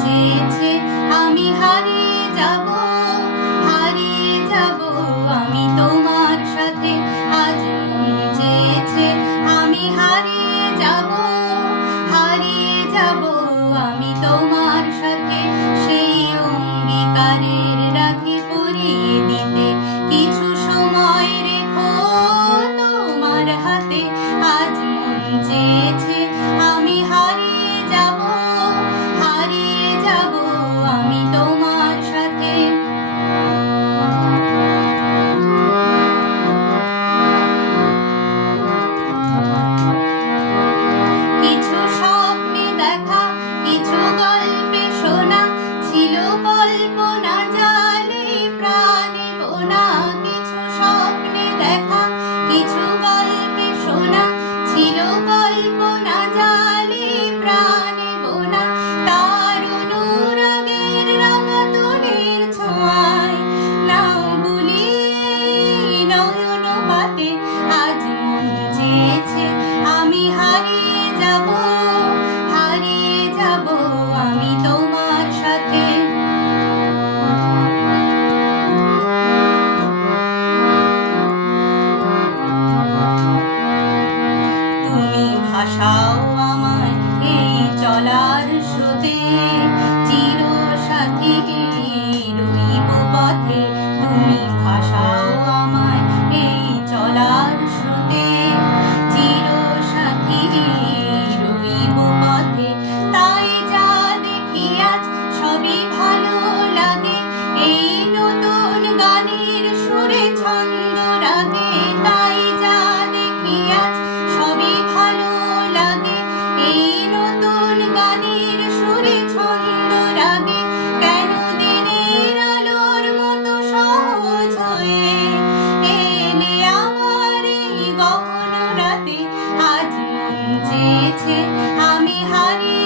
চেয়েছে আমি হারিয়ে যাব, হারিয়ে যাব আমি তোমার সাথে। আজ মন চেয়েছে আমি হারিয়ে যাব, হারিয়ে যাব আমি তোমার সাথে। সেই অঙ্গীকারের রাখি পরিয়ে দিতে কিছু সময় রেখো তোমার হাতে। আজ মন চেয়েছে আমি হারিয়ে যাব, হারিয়ে যাব আমি তোমার সাথে। কিছু স্বপ্নে দেখা, কিছু গল্পে শোনা, ছিল কল্পনা জালে প্রাণে বোনা। কিছু স্বপ্নে দেখা, কিছু গল্পে শোনা, ছিল কল্পনা জালে প্রাণে বোনা। তার অনুরাগের রাঙা তুলির ছোঁয়ায় নাও বুলিয়ে নয়ন পাতে। আজ মন চেয়েছে আমি হারিয়ে যাব, হারিয়ে যাব আমি তোমার সাথে। তুমি ভাসাও আমায় এই চলার স্রোতে, চির সাথী রইব পথে। তুমি ভাসাও আমায় এই চলার স্রোতে, চির সাথী রইব পথে। তাই যা দেখি আজ সবই ভালো লাগে, এই নতুন গানের সুরে ছন্দ রাগে। তাই যা দেখি আজ সবই ভালো লাগে, এই নতুন গানের সুরে ছন্দ রাগে। কেন দিনের আলোর মতো সহজ হয়ে এলে আমার এই গহন রাতে। আজ মন চেয়েছে আমি হারিয়ে